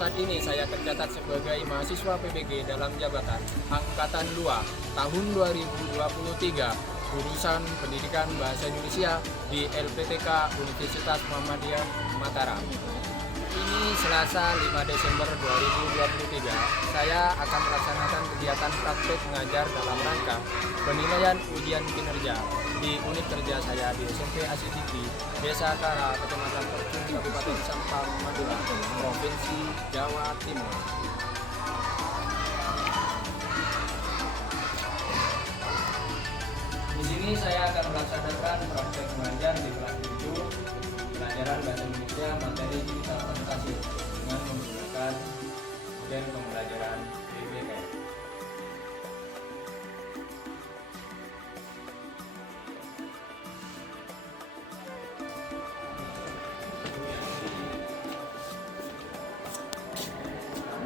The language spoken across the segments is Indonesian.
Saat ini saya tercatat sebagai mahasiswa PBG dalam jabatan Angkatan 2 tahun 2023 jurusan Pendidikan Bahasa Indonesia di LPTK Universitas Muhammadiyah Mataram. Ini Selasa 5 Desember 2023. Saya akan melaksanakan kegiatan praktek mengajar dalam rangka penilaian ujian kinerja di unit kerja saya di SMP Asitiki, Desa Kara, Kecamatan Percung, Kabupaten Sampang, Madura, Provinsi Jawa Timur. Di sini saya akan melaksanakan praktek mengajar di kelas 7 pelajaran bahasa Indonesia materi digital komunikasi dengan menggunakan model pembelajaran PBKM.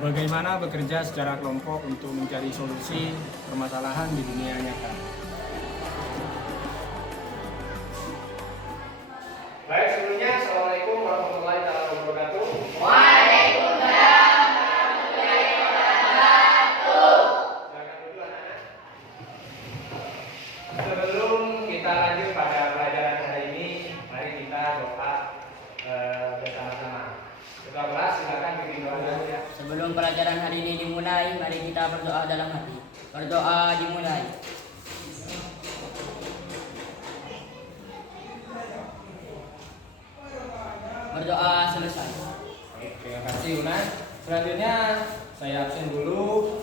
Bagaimana bekerja secara kelompok untuk mencari solusi permasalahan di dunia nyata. Baik, sebelumnya Assalamualaikum warahmatullahi wabarakatuh. Waalaikumsalam warahmatullahi wabarakatuh. Silakan duduk anak-anak. Sebelum kita lanjut pada pelajaran hari ini, mari kita doa bersama-sama. Ketua kelas silakan bikin doa dulu ya. Sebelum pelajaran hari ini dimulai, mari kita berdoa dalam hati. Berdoa dimulai. Berdoa selesai. Baik, terima kasih Unas. Selanjutnya saya absen dulu.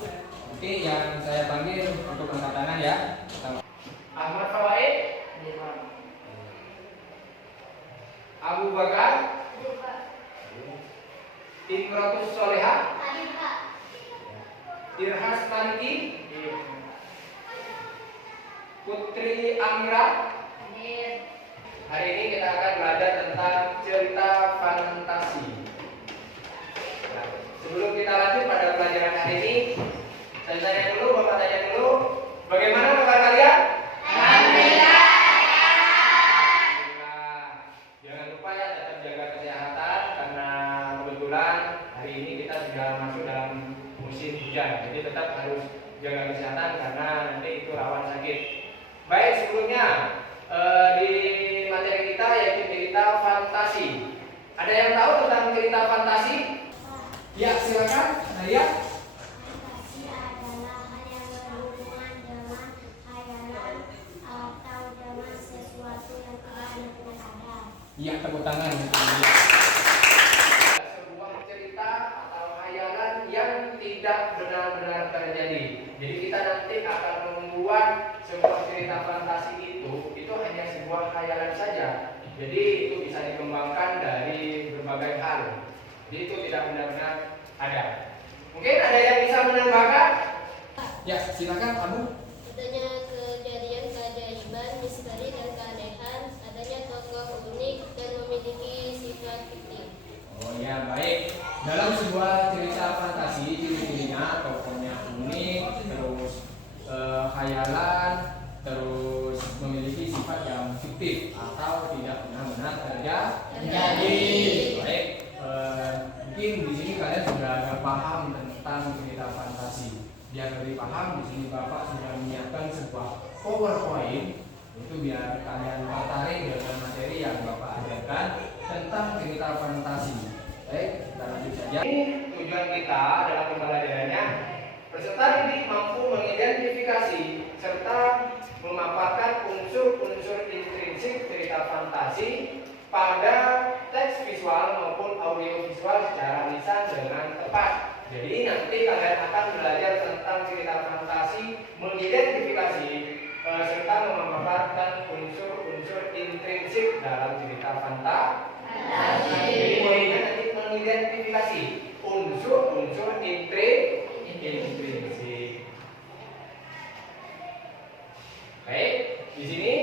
Nanti yang saya panggil untuk angkat tangan ya. Ahmad Fawaid, Abu Bakar, Imratus Solehah, Irhas Maliki, Putri Amira. Hari ini kita akan belajar tentang cerita fantasi. Nah, sebelum kita lanjut pada pelajaran hari ini, saya tanya dulu, Bapak tanya dulu, bagaimana kabar kalian? Alhamdulillah. Alhamdulillah. Jangan lupa ya tetap jaga kesehatan karena kebetulan hari ini kita sudah masuk dalam musim hujan. Jadi tetap harus jaga kesehatan karena nanti itu rawan sakit. Baik, sebelumnya di materi kita yaitu cerita fantasi. Ada yang tahu tentang cerita fantasi? Ya, silakan. Nadia. Fantasi adalah hal yang berhubungan dengan khayalan atau dengan sesuatu yang tidak benar ada. Iya, tepuk tangan. Sebuah cerita atau khayalan yang tidak benar-benar terjadi. Jadi kita nanti akan membuat sebuah cerita fantasi itu hanya sebuah khayalan saja. Jadi itu bisa dikembangkan dari berbagai hal. Jadi itu tidak benar-benar ada. Mungkin ada yang bisa menambahkan? Ya, silakan Abu. Adanya kejadian keajaiban, misteri dan keanehan, adanya tokoh unik dan memiliki sifat fiktif. Oh ya, baik. Dalam sebuah cerita fantasi, ciri-cirinya tokohnya unik, terus khayalan, terus memiliki sifat yang fiktif atau tidak benar-benar terjadi. Baik, mungkin di sini kalian sudah agak paham tentang cerita fantasi. Biar lebih paham, di sini Bapak sudah menyiapkan sebuah PowerPoint itu biar kalian tertarik dengan materi yang Bapak ajarkan tentang cerita fantasi. Baik, kita lanjut saja. Ini tujuan kita dalam pembelajarannya. Peserta didik mampu mengidentifikasi serta memaparkan unsur-unsur intrinsik cerita fantasi pada teks visual maupun audio visual secara lisan dengan tepat. Jadi nanti kalian akan belajar tentang cerita fantasi, mengidentifikasi serta memaparkan unsur-unsur intrinsik dalam cerita fantasi. Jadi poinnya nanti mengidentifikasi unsur-unsur intrinsik. Baik, di sini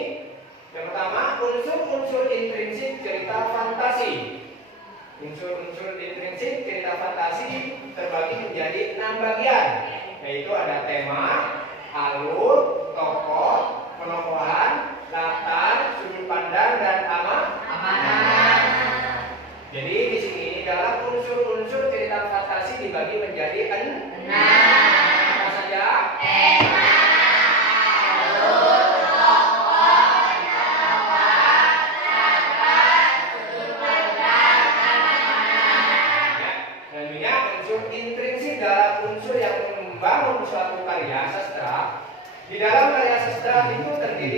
yang pertama unsur-unsur intrinsik cerita fantasi. Unsur-unsur intrinsik cerita fantasi terbagi menjadi 6 bagian, yaitu ada tema, alur, tokoh, penokohan, latar, sudut pandang, dan amanah. Jadi di sini dalam unsur-unsur cerita fantasi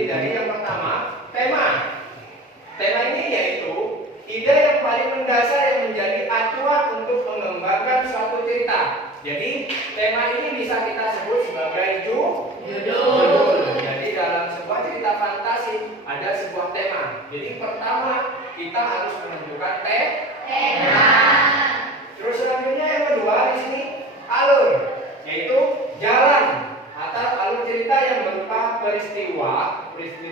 terdiri dari yang pertama, tema. Tema ini yaitu ide yang paling mendasar yang menjadi acuan untuk mengembangkan suatu cerita. Jadi tema ini bisa kita sebut sebagai judul. Jadi dalam sebuah cerita fantasi ada sebuah tema. Jadi pertama kita harus menentukan tema. Terus selanjutnya yang kedua di sini alur, yaitu jalan atau alur cerita yang berupa peristiwa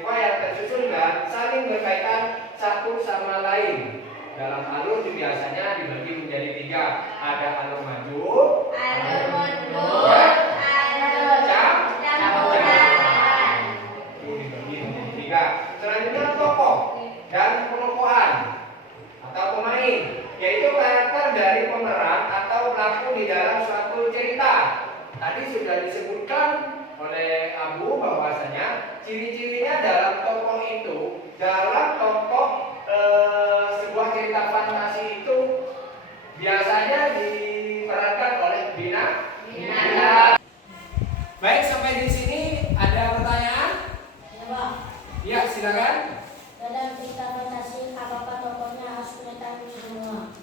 yang tersusun dan saling berkaitan satu sama lain. Dalam alur itu biasanya dibagi menjadi 3. Ada alur maju, Alur mundur, alur campuran. itu dibagi menjadi 3. Selanjutnya tokoh dan penokohan atau pemain, yaitu karakter dari pemeran atau pelaku di dalam suatu cerita. Tadi sudah disebutkan oleh Abu bahwasanya ciri-cirinya dalam tokoh itu, dalam tokoh sebuah cerita fantasi itu biasanya diperankan oleh binatang. Baik, sampai di sini ada pertanyaan? Ya, Bang. Ya, silakan. Dalam cerita fantasi, apakah tokohnya harus mengetahui semua?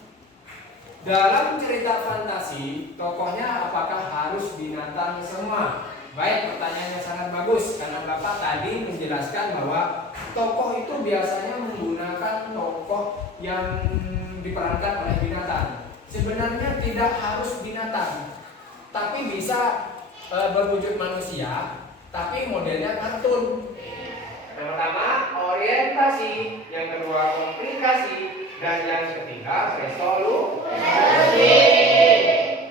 Dalam cerita fantasi, tokohnya apakah harus binatang semua? Baik, pertanyaannya sangat bagus karena Bapak tadi menjelaskan bahwa tokoh itu biasanya menggunakan tokoh yang diperankan oleh binatang. Sebenarnya tidak harus binatang, tapi bisa berwujud manusia, tapi modelnya kartun. Yang pertama orientasi, yang kedua komplikasi, dan yang ketiga resolusi.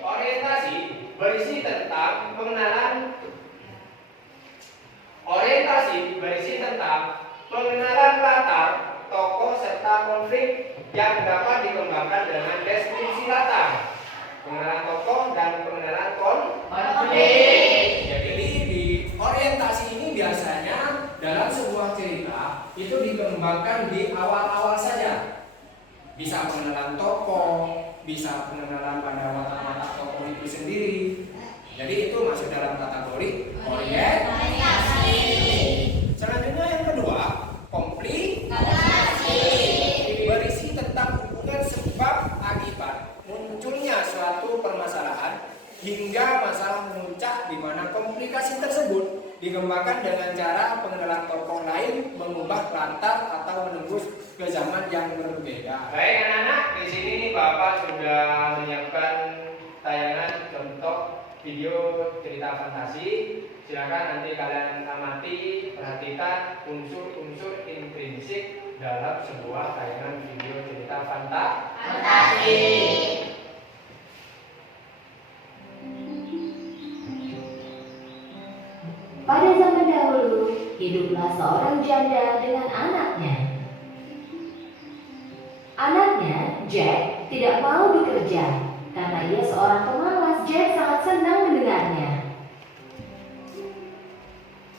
Orientasi berisi tentang pengenalan latar tokoh serta konflik yang dapat dikembangkan dengan deskripsi latar, pengenalan tokoh dan pengenalan konflik. Jadi di orientasi ini biasanya dalam sebuah cerita itu dikembangkan di awal-awal saja. Bisa pengenalan tokoh, bisa pengenalan pada watak-watak tokoh itu sendiri. Jadi itu masuk dalam kategori orientasi. Selanjutnya yang kedua, komplikasi. Berisi tentang hubungan sebab akibat munculnya suatu permasalahan hingga masalah memuncak di mana komplikasi tersebut dikembangkan dengan cara pengenalan tokoh lain, mengubah latar atau menembus ke zaman yang berbeda. Baik anak-anak, di sini Bapak sudah menyiapkan tayangan contoh video cerita fantasi. Silakan nanti kalian amati, perhatikan unsur-unsur intrinsik dalam sebuah tayangan video cerita fantasi. Pada zaman dahulu, hiduplah seorang janda dengan anaknya. Anaknya, Jack, tidak mau bekerja karena ia seorang pemalas. Jack sangat senang mendengarnya.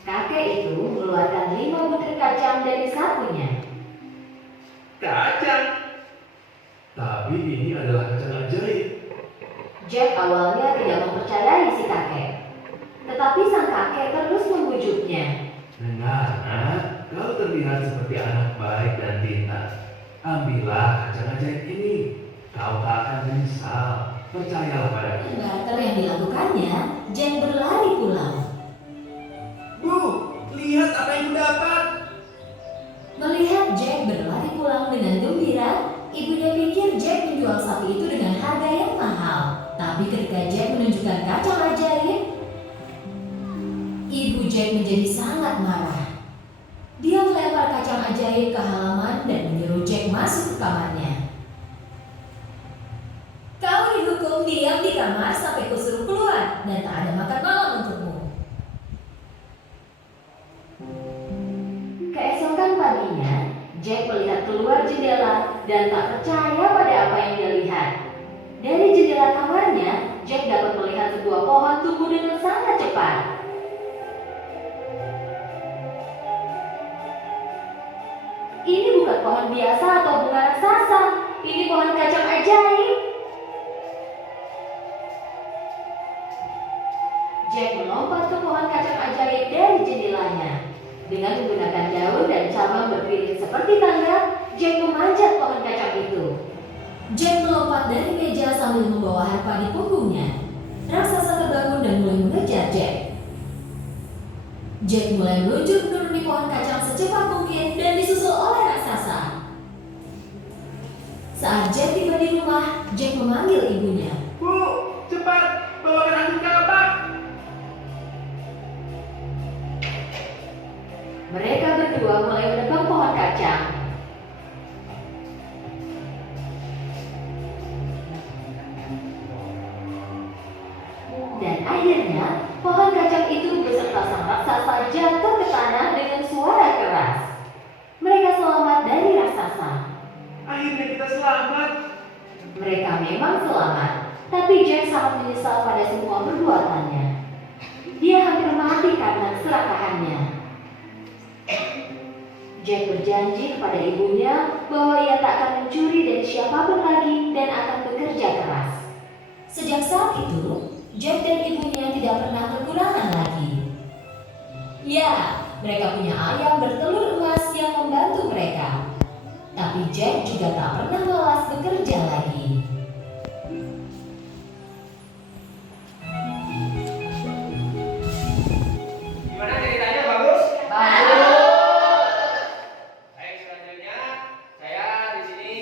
Kakek itu mengeluarkan 5 butir kacang dari sakunya. Kacang? Tapi ini adalah kacang ajaib. Jack awalnya tidak mempercayai si kakek. Tetapi sang kakek terus membujuknya. Dengar, nak, kau terlihat seperti anak baik dan pintar. Ambillah kacang ajaib ini. Kau tak akan menyesal. Percayalah padaku. Barter yang dilakukannya, Jack berlari pulang. Bu, lihat apa yang kudapat. Melihat Jack berlari pulang dengan gembira, ibunya pikir Jack menjual sapi itu dengan harga yang mahal. Tapi ketika Jack menunjukkan kacang ajaib, ibu Jack menjadi sangat marah. Dia melempar kacang ajaib ke halaman dan menyuruh Jack masuk ke kamarnya. Kau dihukum diam di kamar sampai kusuruh keluar dan tak ada makan malam untukmu. Keesokan paginya, Jack melihat keluar jendela dan tak percaya pada apa yang dia lihat. Dari jendela kamarnya, Jack dapat melihat sebuah pohon tumbuh dengan sangat cepat. Ini bukan pohon biasa atau bunga raksasa, ini pohon kacang ajaib. Jack melompat ke pohon kacang ajaib dari jendelanya. Dengan menggunakan daun dan cabang berdiri seperti tangga, Jack memanjat pohon kacang itu. Jack melompat dari meja sambil membawa harpa di punggungnya. Raksasa terbangun dan mulai mengejar Jack. Jack mulai meluncur menuruni pohon kacang secepat mungkin dan disusul oleh raksasa. Saat Jack tiba di rumah, Jack memanggil ibunya. Bu, cepat bawakan aku kapak. Mereka berdua mulai menebang pohon kacang. Dan akhirnya, pohon kacang itu beserta sang raksasa jatuh ke tanah dengan suara keras. Mereka selamat dari raksasa. Akhirnya kita selamat. Mereka memang selamat, tapi Jack sangat menyesal pada semua perbuatannya. Dia hampir mati karena keserakahannya. Jack berjanji kepada ibunya bahwa ia tak akan mencuri dari siapapun lagi dan akan bekerja keras. Sejak saat itu, Jack dan ibunya tidak pernah kekurangan lagi. Ya, mereka punya ayam bertelur emas yang membantu mereka. Tapi Jack juga tak pernah malas bekerja lagi. Gimana ceritanya, bagus? Bagus. Baik, selanjutnya saya di sini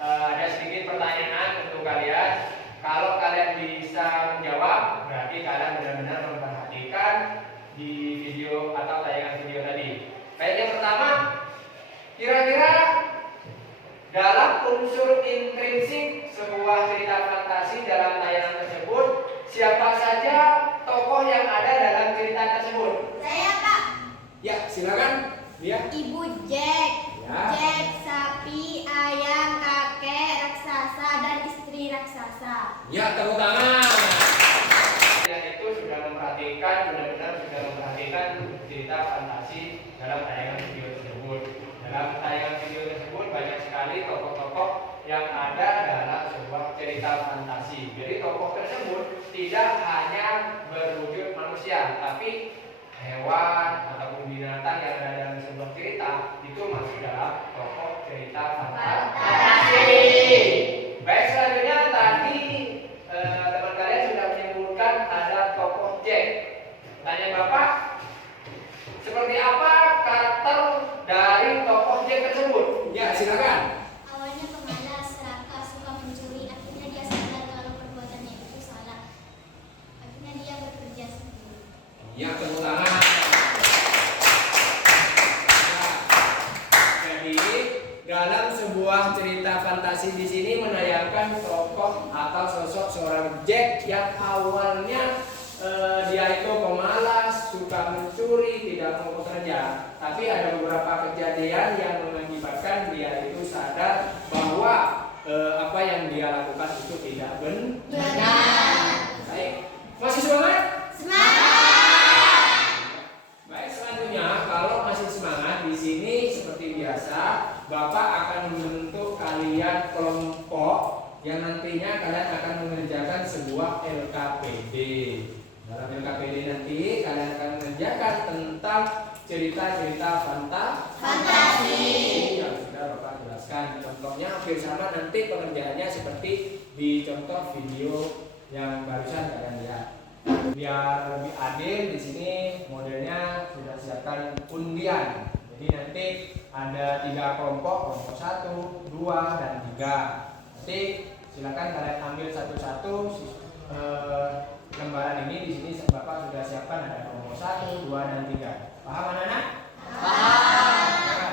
ada sedikit pertanyaan untuk kalian. Kalau kalian bisa menjawab, berarti kalian benar-benar memperhatikan di video atau tayangan video tadi. Baik, yang pertama, kira-kira dalam unsur intrinsik sebuah cerita fantasi dalam tayangan tersebut, siapa saja tokoh yang ada dalam cerita tersebut? Saya Pak, Ya, silakan. Ya. Ibu Jack. Ya. Jack, sapi, ayam, kakek, raksasa, dan istri raksasa. Ya, tepuk tangan. Yang itu sudah memperhatikan, benar-benar sudah memperhatikan cerita fantasi dalam tayangan video tersebut. Dalam tayangan video tersebut banyak sekali tokoh-tokoh yang ada dalam sebuah cerita fantasi. Jadi tokoh tersebut tidak hanya berwujud manusia, tapi hewan ataupun binatang yang ada dalam sebuah cerita itu masuk dalam tokoh cerita fantasi. Baik, selanjutnya tadi teman kalian sudah menyebutkan ada tokoh Jack. Tanya Bapak, seperti apa karakter dari tokoh Jack tersebut? Ya, silakan. Awalnya pemalas, serakah, suka mencuri. Akhirnya dia sadar kalau perbuatannya itu salah. Akhirnya dia bekerja sendiri. Ya, tepuk tangan. Jadi dalam sebuah cerita fantasi di sini menayangkan tokoh atau sosok seorang Jack yang awalnya dia itu pemalas, suka mencuri, tidak mau bekerja. Tapi ada beberapa kejadian yang mengakibatkan dia itu sadar bahwa apa yang dia lakukan itu tidak benar. Baik, masih semangat? Baik, selanjutnya kalau masih semangat di sini seperti biasa, Bapak akan membentuk kalian kelompok yang nantinya kalian akan mengerjakan sebuah LKPD. Dalam LKPD nanti kalian akan mengerjakan tentang cerita-cerita fantasi yang sudah Bapak jelaskan. Contohnya hampir sama, nanti pengerjaannya seperti di contoh video yang barusan kalian lihat. Biar lebih adil, di sini modelnya sudah siapkan undian. Jadi nanti ada 3 kelompok, kelompok 1, 2, dan 3. Nanti silakan kalian ambil satu-satu lembaran ini. Di sini Bapak sudah siapkan ada kelompok 1, 2, dan 3. Paham anak-anak? Paham.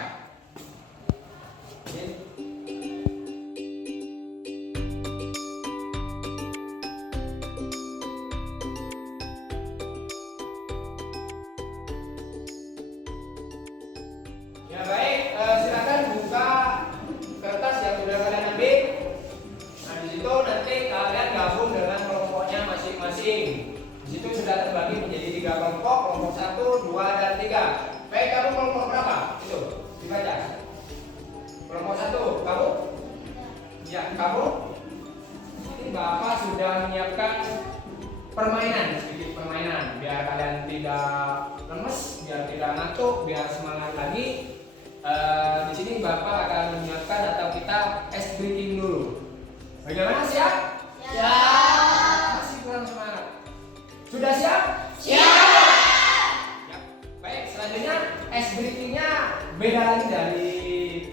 Ya baik, silakan buka kertas yang sudah kalian ambil. Nah, di situ nanti kalian gabung dengan kelompoknya masing-masing. Di situ sudah terbagi menjadi 3 kelompok, kelompok 1, 2, dan 3. Baik, kamu kelompok berapa? Itu dibaca. Kelompok 1, kamu? Ya, kamu? Ini Bapak sudah menyiapkan permainan, sedikit permainan biar kalian tidak lemes, biar tidak ngantuk, nanti di sini Bapak akan menyiapkan atau kita ice breaking dulu. Bagaimana, siap? Masih kurang semangat. Sudah siap? Ya. Baik, selanjutnya ice breakingnya beda lagi dari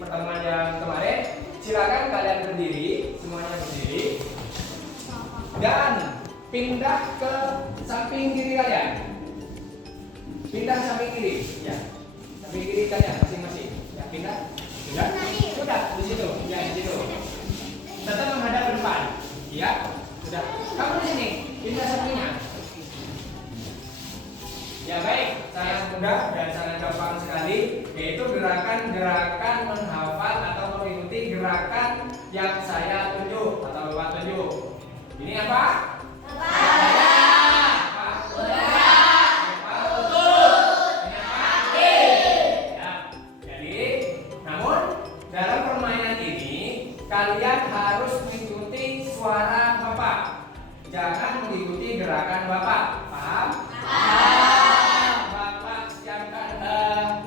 pertemuan yang kemarin. Silakan kalian berdiri, semuanya berdiri, dan pindah ke samping kiri kalian. Pindah samping kiri, ya. Samping kiri kalian masing-masing. Ya, pindah. Sudah di situ, ya di situ. Tetap menghadap ke depan, ya. Sudah. Kamu di sini, pindah sampingnya. Ya baik, sangat mudah dan sangat gampang sekali, yaitu gerakan-gerakan menghafal atau mengikuti gerakan yang saya tunjuk atau Bapak tunjuk. Ini apa? Dalam permainan ini kalian harus mengikuti suara Bapak. Jangan mengikuti gerakan Bapak. Paham? Bapak siapkan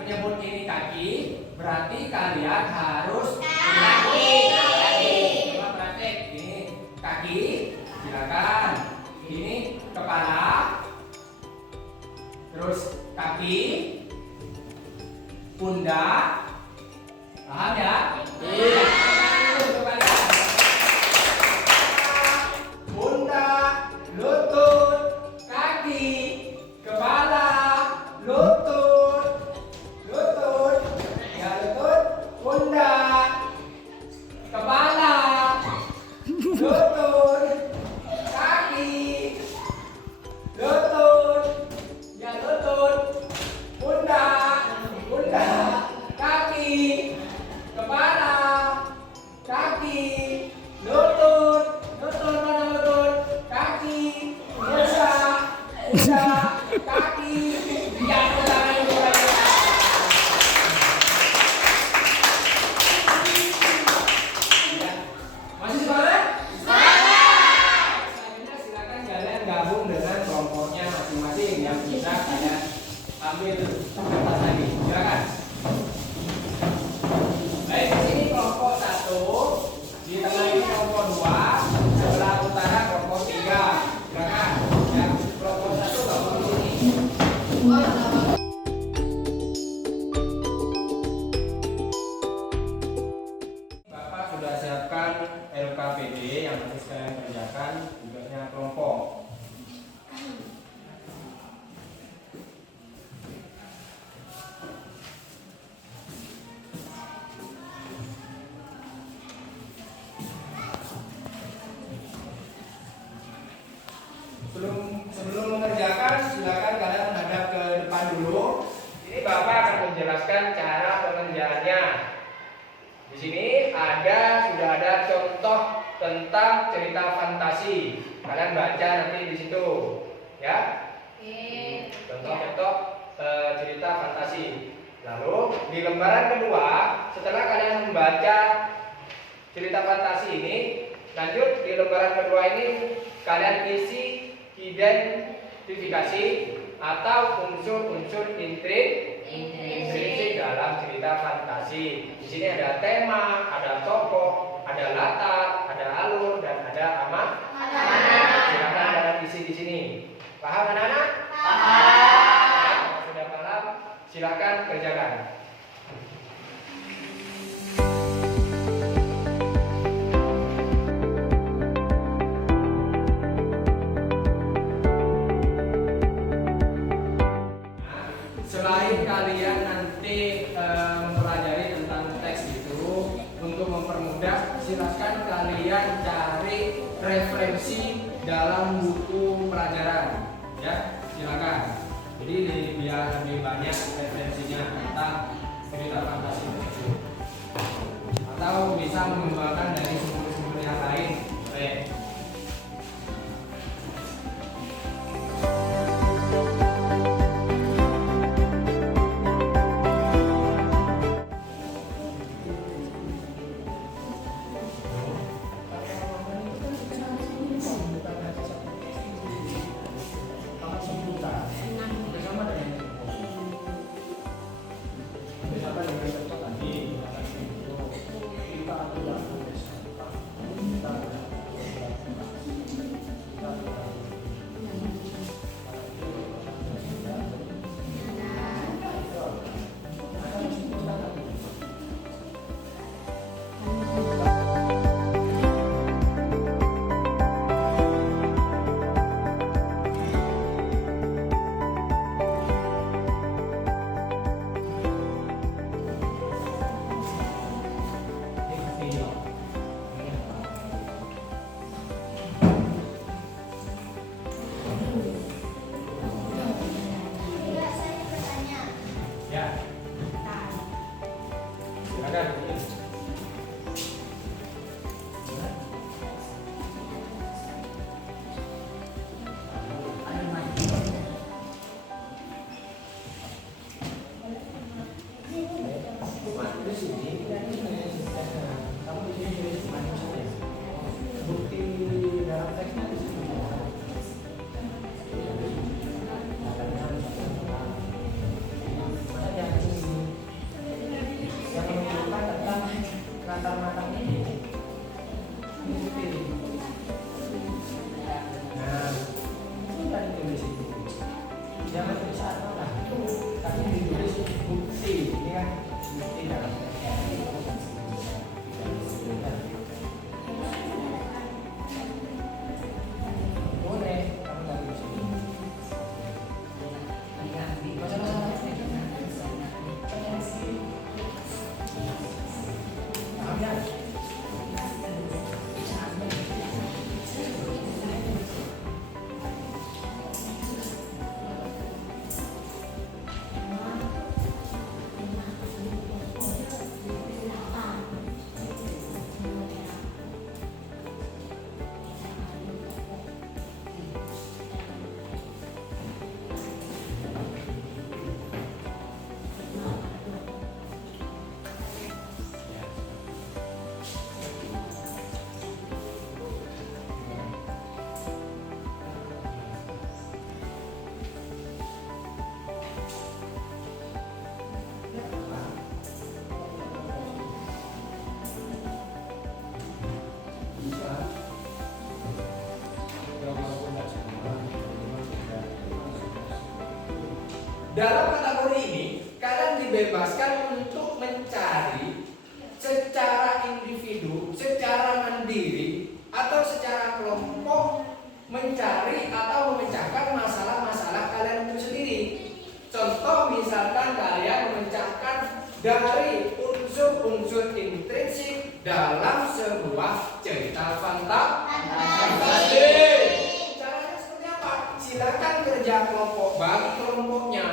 menyebut ini kaki, berarti kalian harus kaki. Coba praktek. Ini kaki, silakan. Ini kepala, terus kaki, pundak. Paham ya? Iya. Pundak, lutut, kaki, kepala, lutut, ya lutut, pundak, kepala, lutut, kaki, lutut, ya lutut, pundak, kaki, kepala, kaki, lutut, mana lutut, kaki, kaki, ya masih semangat? Selanjutnya silakan kalian gabung dengan kelompoknya masing-masing yang bisa kalian ambil kertas lagi. Silakan. Baik, di sini kelompok 1, di tengah ini kelompok 2, sebelah utara kelompok 3. Silakan. Ya, kelompok 1 gabung di sini. Bapak sudah siapkan LKPD yang harus kalian kerjakan tugasnya kelompok. Sebelum mengerjakan, silakan kalian menghadap ke depan dulu. Ini Bapak akan menjelaskan cara pengerjaannya. Di sini sudah ada contoh tentang cerita fantasi. Kalian baca nanti di situ, ya. Contoh-contoh cerita fantasi. Lalu di lembaran kedua, setelah kalian membaca cerita fantasi ini, lanjut di lembaran kedua ini kalian isi identifikasi atau unsur-unsur intrinsik dalam cerita fantasi. Di sini ada tema, ada tokoh, ada latar, ada alur, dan ada amanat. Silakan kalian isi di sini. Paham anak-anak? Paham. Kalau sudah paham, silakan kerjakan. Selain kalian nanti mempelajari tentang teks itu, untuk mempermudah, silakan kalian cari referensi dalam buku pelajaran, ya silakan. Jadi biar lebih banyak referensinya tentang cerita fantasi tersebut, atau bisa mengembangkan dari sumber-sumber yang lain. Baik. misalkan dengan contoh tadi misalkan itu kita tidak boleh sampah, kita tidak boleh kita tidak ya, silakan. Di sini, kamu di sini tulis mana saja? Bukti dalam teksnya di sini. Mana yang ini? Yang menunjukkan tentang latar ini. Ini bukti. Nah, sudah ditulis itu. Jangan tulis apa lah. Tapi ditulis bukti. Ini kan bukti dalam teksnya. Boleh, kamu taruh di sini. Paham ya? Dalam kategori ini, kalian dibebaskan untuk mencari secara individu, secara mandiri, atau secara kelompok, mencari atau memecahkan masalah-masalah kalian itu sendiri. Contoh misalkan kalian memecahkan dari unsur-unsur intrinsik dalam sebuah cerita fantasi. Caranya seperti apa? Silakan kerja kelompok, bagi kelompoknya,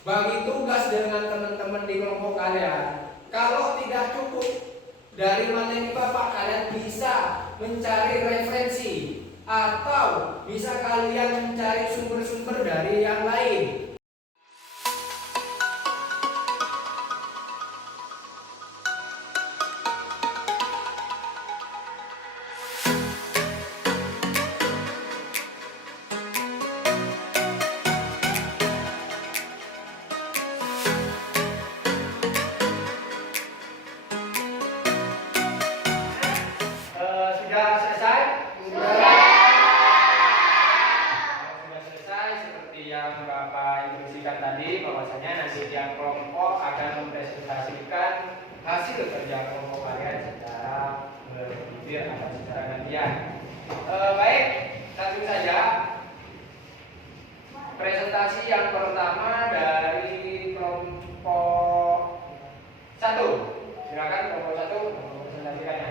bagi tugas dengan teman-teman di kelompok kalian. Kalau tidak cukup dari materi Bapak, kalian bisa mencari referensi atau bisa kalian mencari sumber-sumber dari yang lain. Sudah selesai? Sudah selesai, seperti yang Bapak instruksikan tadi, bahwasanya nanti tiap kelompok akan mempresentasikan hasil kerja kelompok kalian secara bergilir atau secara gantian. Baik, langsung saja. Presentasi yang pertama dari kelompok 1. Silakan kelompok 1 mempresentasikannya.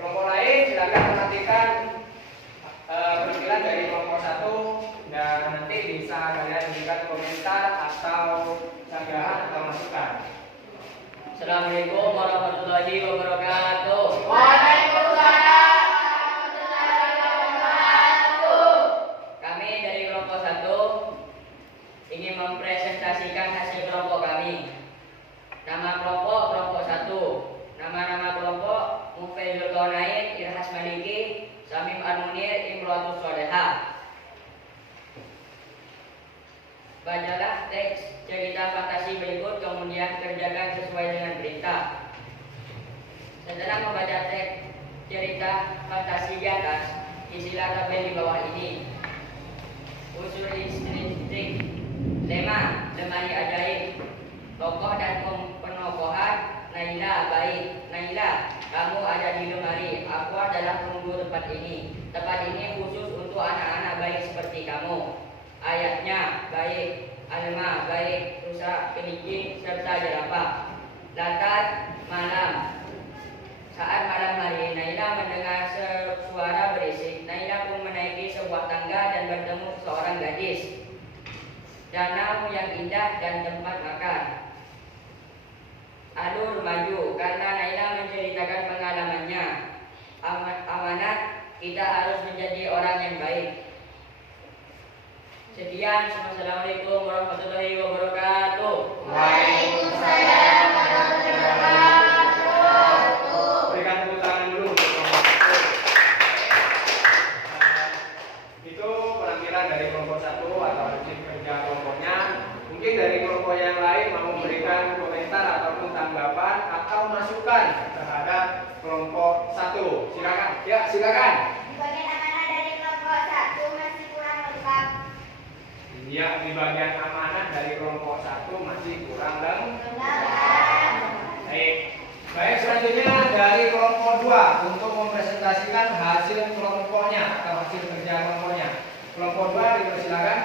Kelompok lain silakan perhatikan penampilan dari kelompok 1 dan nanti bisa kalian berikan komentar atau sanggahan atau masukan. Assalamualaikum warahmatullahi wabarakatuh. Waalaikumsalam warahmatullahi wabarakatuh. Kami dari kelompok 1 ingin mempresentasikan hasil kelompok kami. Nama kelompok 1. Nama-nama kelompok Mufaizul Kaunain, Irhas Maliki, Samim Al-Munir, Imratus Solehah. Bacalah teks cerita fantasi berikut, kemudian kerjakan sesuai dengan perintah. Setelah membaca teks cerita fantasi di atas, isilah tabel di bawah ini. Unsur intrinsik, tema, lemari ajaib, tokoh dan penokohan. Naila, baik. Naila, kamu ada di lemari. Aku adalah penunggu tempat ini. Tempat ini khusus untuk anak-anak baik seperti kamu. Ayatnya, baik. Alma, baik. Rusak, kelinci, serta jerapah. Latar, malam. Saat malam hari, Naila mendengar suara berisik. Naila pun menaiki sebuah tangga dan bertemu seorang gadis. Danau yang indah dan tempat makan. Alur maju, karena Naila menceritakan pengalamannya. Amanat, kita harus menjadi orang yang baik. Sekian, Assalamualaikum warahmatullahi wabarakatuh. Waalaikumsalam warahmatullahi wabarakatuh. Berikan tepuk tangan dulu. Itu penampilan dari kelompok 1 atau hasil kerja kelompoknya. Mungkin dari kelompok yang lain mau memberikan komentar ataupun tanggapan atau masukan terhadap kelompok 1. Silakan. Ya, silakan. Bagian amanah dari kelompok 1 masih kurang lengkap. Ya, di bagian amanah dari kelompok 1 masih kurang lengkap. Baik. Baik, selanjutnya dari kelompok 2 untuk mempresentasikan hasil kelompoknya atau hasil kerja kelompoknya. Kelompok 2 dipersilakan.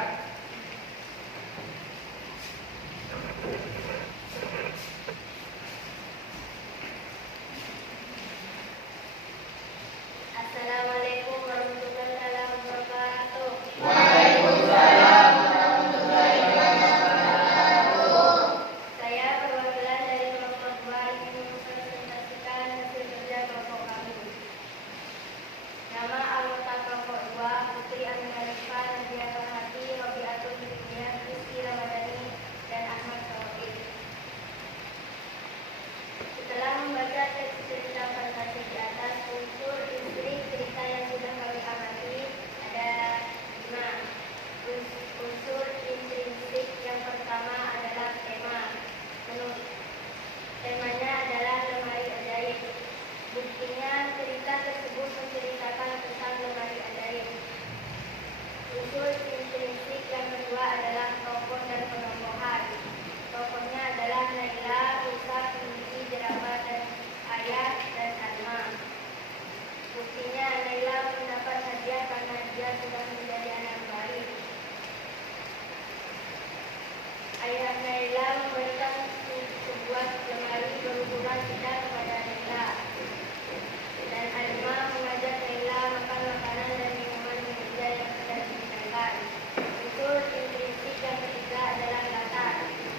Assalamualaikum warahmatullahi wabarakatuh. Waalaikumsalam. Saya perwakilan dari kelompok 2 ingin mempresentasikan hasil kerja kelompok kami. Nama anggota kelompok 2 Putri Aminarifah, Nadia Farhati, Robiatul Hidayah, Rizky Ramadhani, dan Ahmad Taufik. Setelah membaca teks cerita fantasi di atas, unsur intrinsik cerita yang sudah kami amati ada 5. Unsur intrinsik yang pertama adalah tema. Temanya adalah lemari ajaib. Buktinya cerita tersebut menceritakan tentang lemari ajaib. Unsur intrinsik yang kedua adalah tokoh dan penokohan. Tokohnya adalah Naila, Rusa, Kelinci, Jerapah, dan Ayat dan Alma. Buktinya Naila mendapat hadiah karena dia sudah menjadi anak baik. Ayah Naila memberikan sebuah lemari berukuran sedang kepada Naila. Dan Alma mengajak Naila makan makanan dan minuman di meja yang sudah disediakan. Unsur intrinsik yang ketiga adalah latar,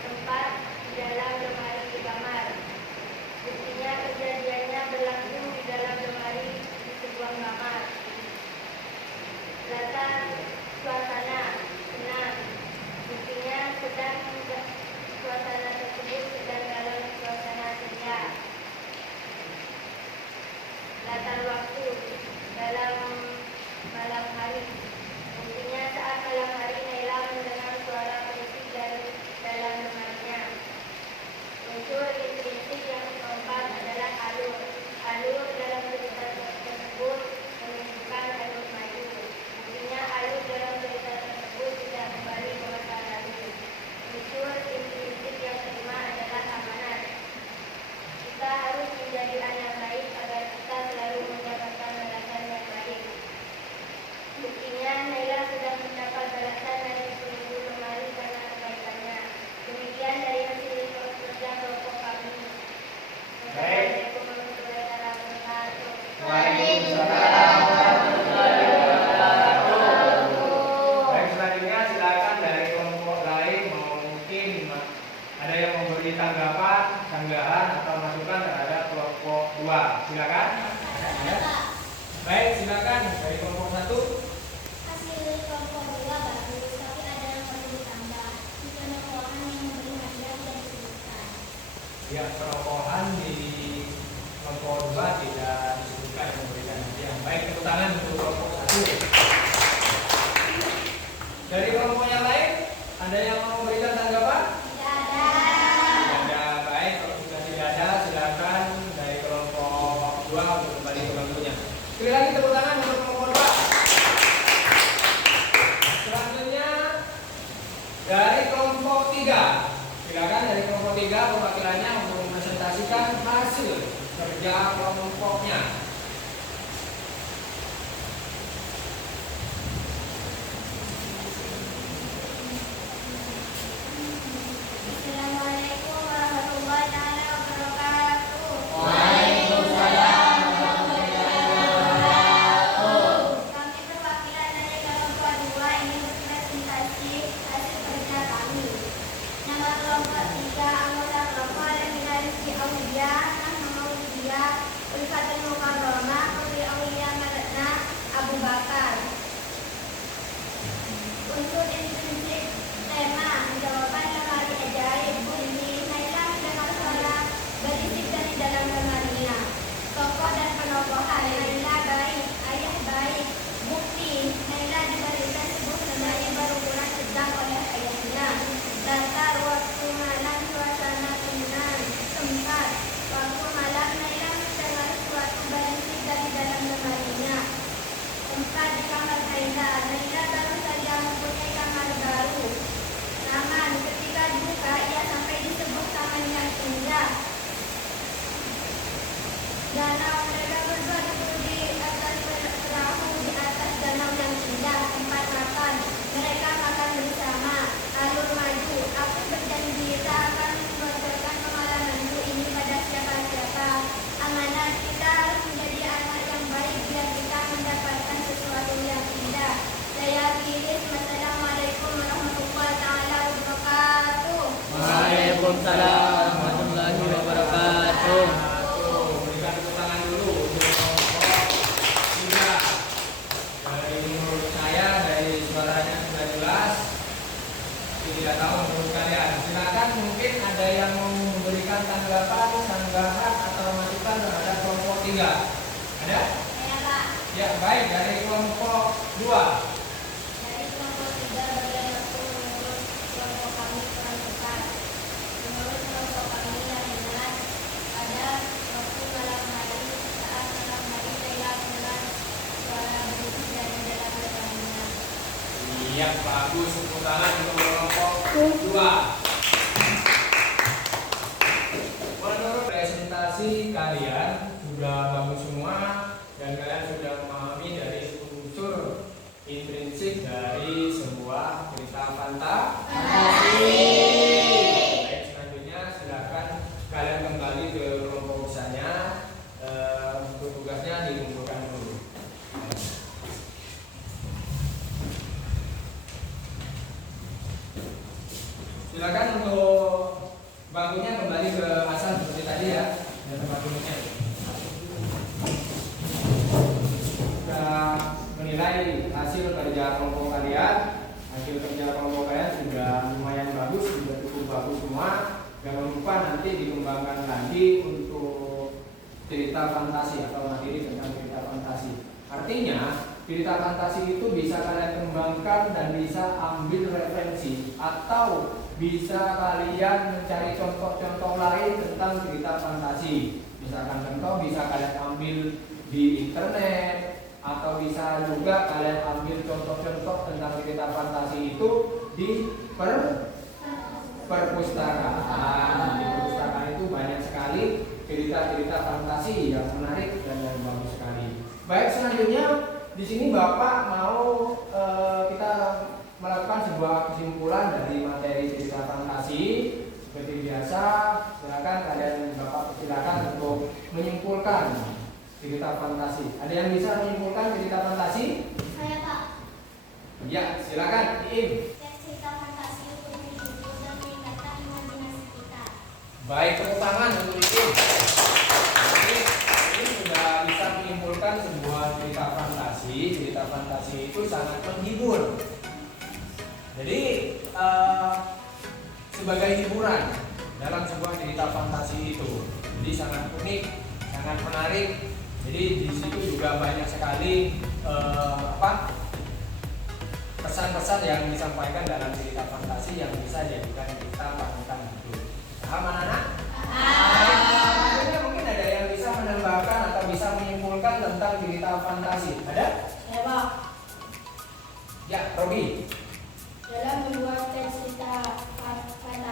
tempat di dalam lemari di kamar. Buktinya kejadiannya berlangsung di dalam lemari di sebuah kamar. Latar suasana senang. Buktinya suasana tersebut sedang dalam suasana ceria. Latar waktu dalam malam hari. Buktinya saat malam hari Naila mendengar suara berisik dari dalam lemarinya. Unsur intrinsik yang keempat adalah alur. Alur dalam cerita tersebut menunjukkan alur maju. Buktinya alur dalam cerita tersebut tidak kembali ke masa lalu. Unsur intrinsik yang kelima adalah amanat. Kita harus menjadi anak baik agar kita selalu mendapatkan balasan yang baik. Buktinya Naila sudah mendapat balasan dari seluruh lemari karena kebaikannya. Demikian dari hasil kerja kelompok kami. Assalamualaikum warahmatullahi wabarakatuh. Waalaikumsalam warahmatullahi wabarakatuh. Baik, selanjutnya silakan dari kelompok lain mungkin ada yang memberi tanggapan, sanggahan atau masukan terhadap kelompok 2. Silakan. Ya. Baik, silakan dari kelompok 1. Hasil kelompok 2 bagus, tapi ada yang perlu ditambah. Di penokohan yang memberi hadiah tidak disebutkan. Ya, penokohan di kelompok 2 tidak disebutkan memberikan hadiah. Baik, tepuk tangan untuk kelompok 1. Dari kelompok yang lain, ada yang mau memberikan tanggapan? Tidak 3. Silakan dari kelompok 3 perwakilannya untuk mempresentasikan hasil kerja kelompoknya. Assalamualaikum warahmatullahi taala wabarakatuh. Waalaikumsalam. Kami perwakilan dari kelompok 2 ingin berpresentasi hasil kerja kami. Nama kelompok 3 anggota kelompok Lemina Rizki Aulia, Nama Aulia, Ulfatul Mukarramah, Putri Aulia Maretna, Abu Bakar. Untuk intrinsik tema jawaban lemari ajaib bunyi Naila mendengar suara berisik dari dalam lemarinya. Tokoh dan penokohan Naila baik, ayah baik. Bukti Naila diberikan sebuah lemari berukuran sedang oleh ayahnya. Latar waktu malam suasana tenang. Tempat waktu malam Naila mendengar suatu berisik dari dalam lemarinya. Tempat di kamar Naila. Naila baru saja mempunyai kamar baru. Taman, ketika dibuka ia sampai di sebuah taman yang indah. Danau, mereka berdua duduk di atas perahu di atas danau yang indah. Tempat makan, mereka makan bersama. Alur maju, aku berjanji tak akan membocorkan pengalamanku ini pada siapa-siapa. Amanat, kita harus menjadi anak yang baik biar kita mendapatkan sesuatu yang indah. Saya Iris, Wassalamualaikum warahmatullahi taala wabarakatuh. Waalaikumsalam warahmatullahi wabarakatuh. Berikan tepuk tangan dulu untuk kelompok 3. Dari menurut saya dari suaranya sudah jelas. Tidak tahu menurut kalian. Silakan mungkin ada yang mau memberikan tanggapan, sanggahan atau masukan terhadap kelompok 3. Ada? Saya Pak. Ya, baik, dari kelompok 2. Dari kelompok 3 bagian waktu menurut kelompok kami kurang tepat. Menurut kelompok kami yang jelas pada waktu malam hari saat malam hari Naila mendengar suara berisik dari dalam lemarinya. Iya, bagus. Tepuk tangan untuk kelompok 2. Menurut presentasi kalian sudah bagus semua dan kalian sudah memahami dari unsur intrinsik dari sebuah cerita fantasi. Baik, selanjutnya silakan kalian kembali ke kelompok usahanya. Untuk tugasnya dikumpulkan dulu. Silakan untuk bangkunya kembali ke asal seperti tadi ya, dan tempat duduknya. Sudah menilai hasil kerja kelompok kalian. Hasil kerja kelompok kalian sudah lumayan bagus, sudah cukup bagus semua. Jangan lupa nanti dikembangkan lagi untuk cerita fantasi atau materi tentang cerita fantasi. Artinya cerita fantasi itu bisa kalian kembangkan dan bisa ambil referensi atau bisa kalian mencari contoh-contoh lain tentang cerita fantasi. Misalkan contoh bisa kalian ambil di internet atau bisa juga kalian ambil contoh-contoh tentang cerita fantasi itu di perpustakaan. Di perpustakaan itu banyak sekali cerita-cerita fantasi yang menarik dan yang bagus sekali. Baik, selanjutnya di sini Bapak mau kita melakukan sebuah kesimpulan dari materi cerita fantasi. Seperti biasa, silakan kalian Bapak silakan untuk menyimpulkan cerita fantasi. Ada yang bisa menyimpulkan cerita fantasi? Saya Pak. Ya, silakan Iim. Cerita fantasi untuk menghibur dan meningkatkan imajinasi kita. Baik, tepuk tangan untuk Iim. Jadi, ini sudah bisa menyimpulkan sebuah cerita fantasi. Cerita fantasi itu sangat menghibur. Jadi sebagai hiburan dalam sebuah cerita fantasi itu, jadi sangat unik, sangat menarik. Jadi di situ juga banyak sekali pesan-pesan yang disampaikan dalam cerita fantasi yang bisa jadikan kita panutan hidup. Paham anak-anak? Mungkin ada yang bisa menambahkan atau bisa menyimpulkan tentang cerita fantasi. Ada? Ya Pak. Ya, Robi. Dalam membuat cerita fantasi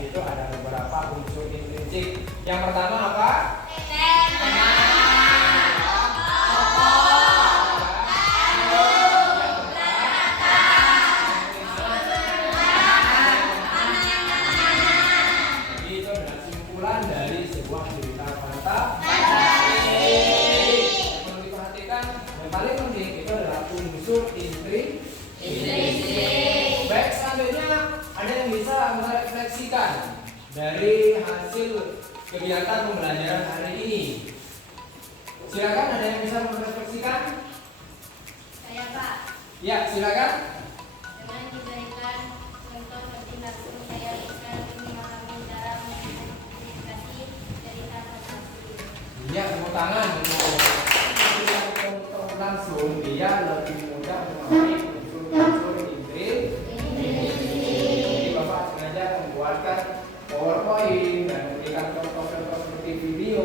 itu ada beberapa unsur intrinsik. Yang pertama apa? Jadi itu adalah simpulan dari sebuah cerita fantasi. Perlu diperhatikan yang paling penting itu adalah unsur intrinsik. Baik, selanjutnya ada yang bisa merefleksikan dari hasil kegiatan pembelajaran hari ini. Silakan, ada yang bisa merefleksikan? Saya Pak, Ya, silakan. dengan diberikan contoh perilaku saya bisa lebih memahami cara mengidentifikasi cerita fantasi. Ya, tepuk tangan untuk contoh langsung, dia lebih mudah memahami unsur-unsur intrinsik. Jadi Bapak sengaja membuatkan PowerPoint dan memberikan contoh-contoh seperti video